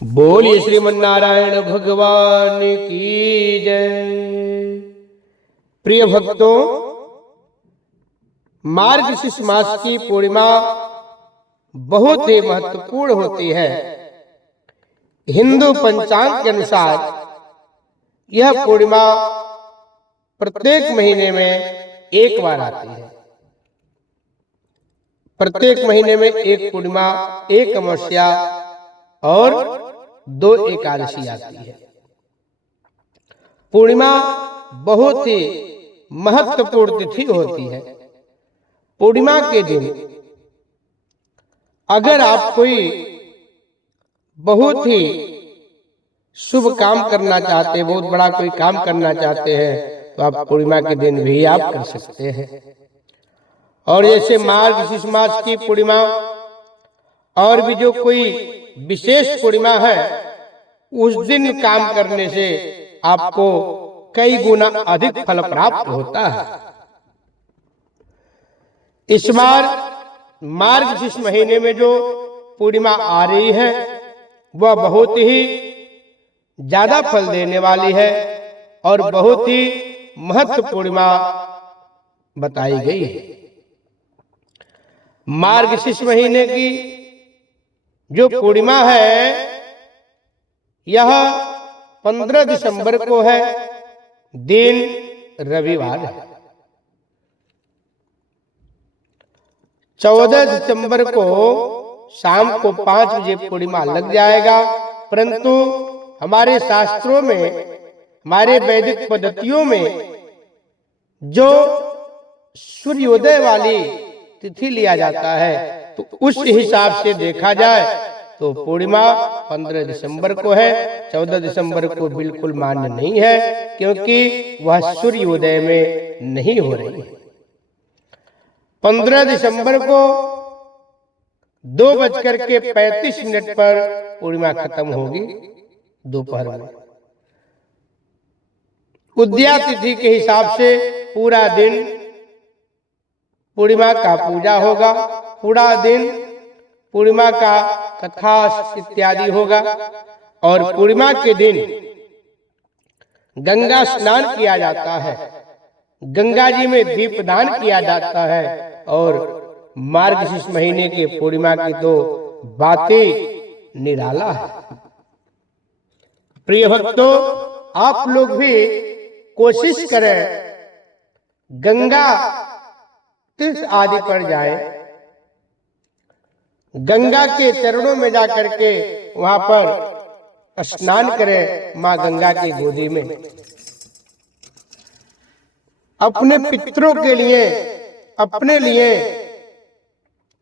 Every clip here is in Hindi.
बोलिए श्रीमन्नारायण भगवान की जय। प्रिय भक्तों, मार्गशीर्ष मास की पूर्णिमा बहुत ही महत्वपूर्ण होती है। हिंदू पंचांग के अनुसार यह पूर्णिमा प्रत्येक महीने में एक बार आती है। प्रत्येक महीने में एक पूर्णिमा, एक अमावस्या और 2 एकादशी आती है। पूर्णिमा बहुत ही महत्वपूर्ण तिथि होती है। पूर्णिमा के दिन अगर आप कोई बहुत ही शुभ काम करना चाहते हैं, बहुत बड़ा कोई काम करना चाहते हैं, तो आप पूर्णिमा के दिन भी आप कर सकते हैं। और जैसे मार्गशीर्ष मास की पूर्णिमा और भी जो कोई विशेष पूर्णिमा है, उस दिन काम करने से आपको कई गुना अधिक फल प्राप्त होता है। इस बार मार्गशीर्ष महीने में जो पूर्णिमा आ रही है वह बहुत ही ज्यादा फल देने वाली है और बहुत ही महत्वपूर्ण पूर्णिमा बताई गई है। मार्गशीर्ष महीने की जो पूर्णिमा है यह 15 दिसंबर को है, दिन रविवार है। 14 दिसंबर को शाम को 5 बजे पूर्णिमा लग जाएगा, परंतु हमारे शास्त्रों में, हमारे वैदिक पद्धतियों में जो सूर्योदय वाली तिथि लिया जाता है, तो उस हिसाब से देखा जाए तो पूर्णिमा 15 दिसंबर को है। 14 दिसंबर को बिल्कुल मान्य नहीं है, क्योंकि वह सूर्योदय में नहीं हो रही है। 15 दिसंबर को 2:35 पर पूर्णिमा खत्म होगी दोपहर में। उदया तिथि के हिसाब से पूरा दिन पूर्णिमा का पूजा होगा, पूरा दिन पूर्णिमा का कथा इत्यादि होगा। और पूर्णिमा के दिन गंगा स्नान किया जाता है, गंगा जी में दीपदान किया जाता है। और मार्गशीर्ष महीने के पूर्णिमा की तो बातें निराला है। प्रिय भक्तों, आप लोग भी कोशिश करें गंगा तीर्थ आदि पर जाए, गंगा के चरणों में जाकर के वहां पर स्नान करें मां गंगा की गोदी में। अपने पितरों के लिए, अपने लिए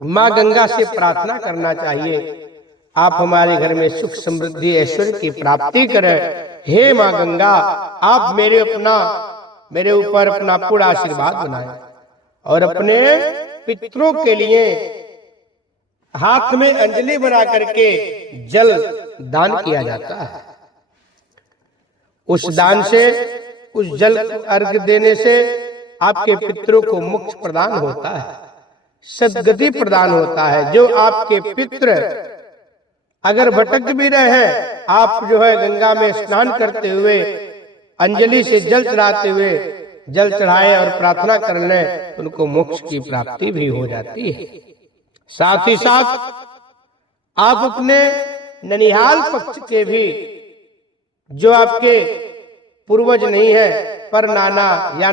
मां गंगा से प्रार्थना करना चाहिए, आप हमारे घर में सुख समृद्धि ऐश्वर्य की प्राप्ति करें। हे मां गंगा, आप मेरे ऊपर अपना पूरा आशीर्वाद बनाएं। और अपने पितरों के लिए हाथ में अंजलि बना करके जल दान किया जाता है। उस दान से, उस जल अर्घ देने से आपके पितरों को मोक्ष प्रदान होता है, सद्गति प्रदान होता है। जो आपके पितर अगर भटक भी रहे हैं, आप जो है गंगा में स्नान करते हुए अंजलि से जल चढ़ाते हुए जल चढ़ाएं और प्रार्थना कर लें, उनको मोक्ष की प्राप्ति भी हो जाती है। साथ ही साथ आप अपने ननिहाल पक्ष के भी जो आपके पूर्वज नहीं है, पर नाना या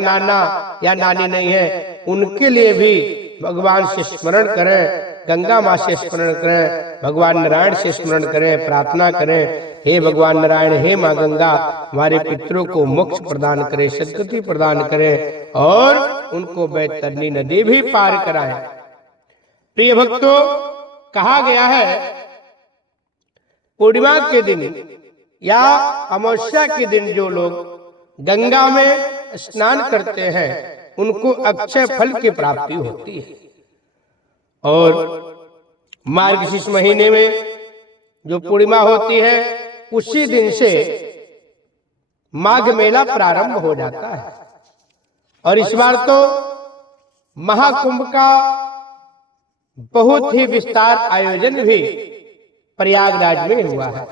नानी नहीं है, उनके लिए भी भगवान से स्मरण करें, गंगा माँ से स्मरण करें, भगवान नारायण से स्मरण करें, प्रार्थना करें। हे भगवान नारायण, हे माँ गंगा, हमारे पितरों को मोक्ष प्रदान करें, सद्गति प्रदान करें और उनको बैतरणी नदी भी पार कराएं। प्रिय भक्तों, कहा गया है पूर्णिमा के दिन या अमावस्या के दिन जो लोग गंगा में स्नान करते हैं, उनको अक्षय फल की प्राप्ति होती है। और मार्गशीर्ष महीने में जो पूर्णिमा होती है, उसी दिन से माघ मेला प्रारंभ हो जाता है। और इस बार तो महाकुंभ का बहुत ही विस्तार आयोजन भी प्रयागराज में हुआ है।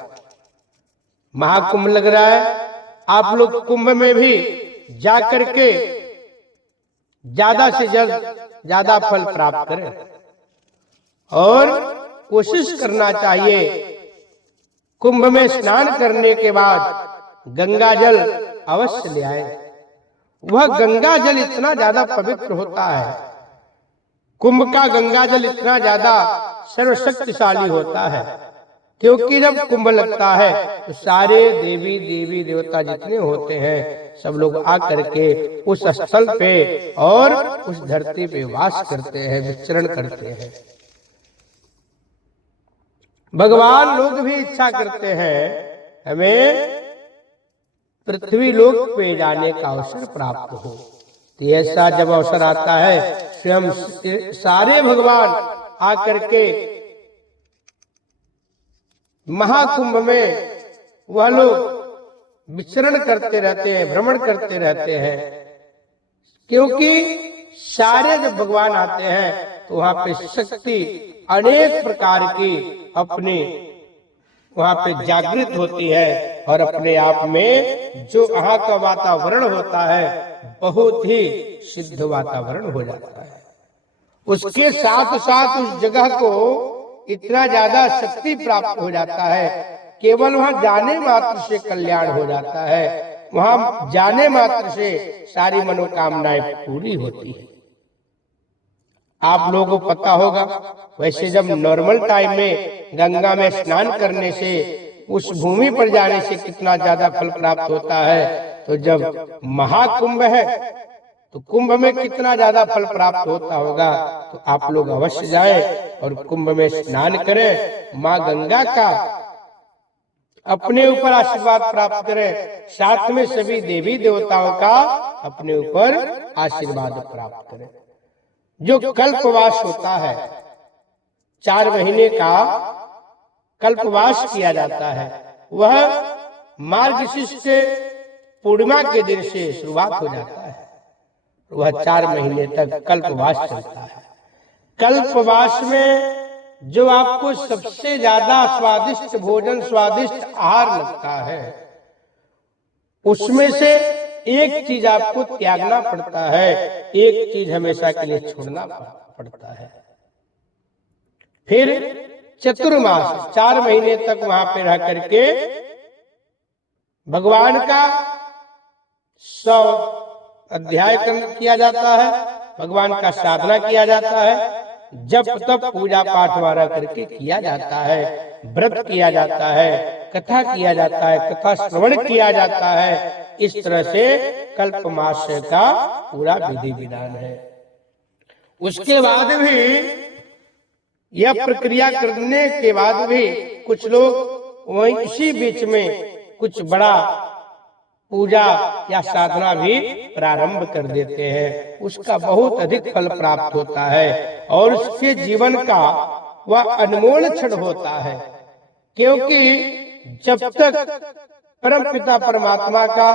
महाकुंभ लग रहा है, आप लोग कुंभ में भी जाकर के ज्यादा से ज्यादा फल प्राप्त करें और कोशिश करना चाहिए कुंभ में स्नान करने के बाद गंगा जल अवश्य ले आए। वह गंगा जल इतना ज्यादा पवित्र होता है, कुंभ का गंगा जल इतना ज्यादा सर्वशक्तिशाली होता है, क्योंकि जब कुंभ लगता है तो सारे देवी देवता जितने होते हैं सब लोग आकर के उस स्थल पे और उस धरती पे वास करते हैं, विचरण करते हैं। भगवान लोग भी इच्छा करते हैं हमें पृथ्वी लोक पे जाने का अवसर प्राप्त हो, तो ऐसा जब अवसर आता है स्वयं सारे भगवान आकर के महाकुंभ में वह लोग विचरण करते रहते हैं, भ्रमण करते रहते हैं, क्योंकि सारे जब भगवान आते हैं तो वहां पे शक्ति अनेक प्रकार की अपनी वहां पे जागृत होती है और अपने आप में जो वहां का वातावरण होता है बहुत ही सिद्ध वातावरण हो जाता है। उसके साथ साथ उस जगह को इतना ज्यादा शक्ति प्राप्त हो जाता है, केवल वहां जाने मात्र से कल्याण हो जाता है, वहां जाने मात्र से सारी मनोकामनाएं पूरी होती है। आप लोगों को पता होगा वैसे जब नॉर्मल टाइम में गंगा में स्नान करने से उस भूमि पर जाने से कितना ज्यादा फल प्राप्त होता है, तो जब महाकुंभ है तो कुंभ में कितना ज्यादा फल प्राप्त होता होगा। तो आप लोग अवश्य जाए और कुंभ में स्नान करें, माँ गंगा का अपने ऊपर आशीर्वाद प्राप्त करें, साथ में सभी देवी देवताओं का अपने ऊपर आशीर्वाद प्राप्त करें। जो कल्पवास होता है 4 महीने का कल्पवास किया जाता है, वह मार्गशीर्ष पूर्णिमा के दिन से शुरुआत हो जाता है, वह 4 महीने तक कल्पवास चलता है। कल्पवास में जो आपको सबसे ज्यादा स्वादिष्ट भोजन, स्वादिष्ट आहार लगता है, उसमें से एक चीज आपको त्यागना पड़ता है, एक चीज हमेशा के लिए छोड़ना पड़ता है। फिर चतुर्मास 4 महीने तक वहां पे रह करके भगवान का 100 अध्याय किया जाता है, भगवान का साधना किया जाता है, जब तब पूजा पाठ वारा करके किया जाता है, व्रत किया जाता है, कथा किया जाता है, कथा श्रवण किया जाता है। इस तरह से कल्प मास का पूरा विधि विधान है। उसके बाद भी यह प्रक्रिया करने के बाद भी कुछ लोग वहीं इसी बीच में कुछ बड़ा पूजा या साधना भी प्रारंभ कर देते हैं, उसका बहुत अधिक फल प्राप्त होता है और उसके जीवन का वह अनमोल क्षण होता है, क्योंकि जब तक परम पिता परमात्मा का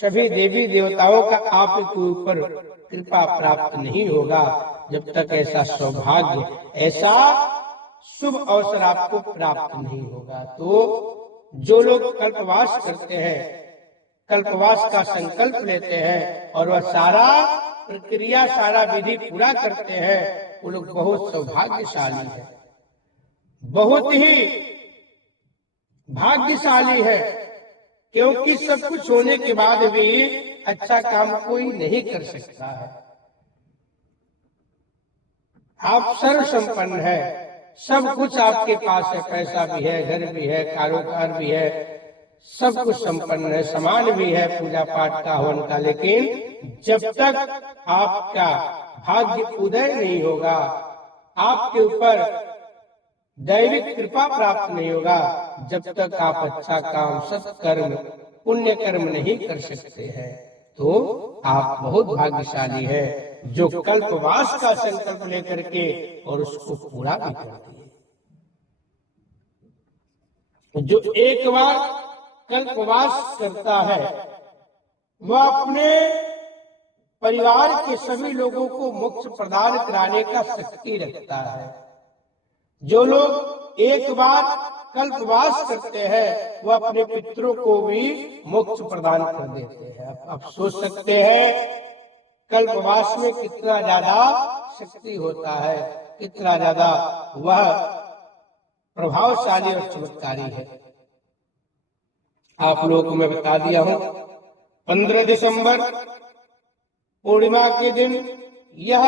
सभी देवी देवताओं का आपके ऊपर कृपा प्राप्त नहीं होगा, जब तक ऐसा सौभाग्य, ऐसा शुभ अवसर आपको प्राप्त नहीं होगा। तो जो लोग कल्पवास करते हैं, कल्पवास का संकल्प लेते हैं और वह सारा प्रक्रिया, सारा विधि पूरा करते हैं, वो लोग बहुत सौभाग्यशाली है, बहुत ही भाग्यशाली है, क्योंकि सब कुछ होने के बाद भी अच्छा काम कोई नहीं कर सकता है। आप सर्व संपन्न है, सब कुछ आपके पास है, पैसा भी है, घर भी है, कारोबार भी है, सब कुछ संपन्न है, सामान भी है पूजा पाठ का, हवन का, लेकिन जब तक आपका भाग्य उदय नहीं होगा, आपके ऊपर दैविक कृपा प्राप्त नहीं होगा, जब तक आप अच्छा काम, सत्कर्म, पुण्य कर्म नहीं कर सकते हैं, तो आप बहुत भाग्यशाली है जो कल्पवास का संकल्प लेकर के और उसको पूरा भी करते हैं। जो एक बार कल्पवास करता है वह अपने परिवार के सभी लोगों को मोक्ष प्रदान कराने का शक्ति रखता है। जो लोग एक बार कल्पवास करते हैं वह अपने पितरों को भी मोक्ष प्रदान कर देते हैं। आप सोच सकते हैं कल्पवास में कितना ज्यादा शक्ति होता है, कितना ज्यादा वह प्रभावशाली और चमत्कारी है। आप लोगों को मैं बता दिया हूं 15 दिसंबर पूर्णिमा के दिन यह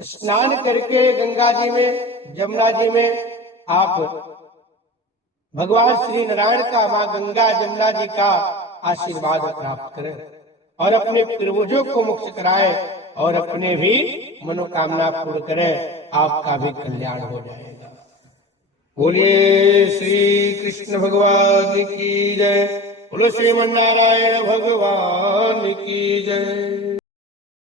स्नान करके गंगा जी में, जमुना जी में आप भगवान श्री नारायण का, मां गंगा जमुना जी का आशीर्वाद प्राप्त करें और अपने पूर्वजों को मोक्ष कराएं और अपने भी मनोकामना पूर्ण करें, आपका भी कल्याण हो जाएगा। बोलिए श्री कृष्ण भगवान की जय, बोलो श्रीमन नारायण भगवान की जय।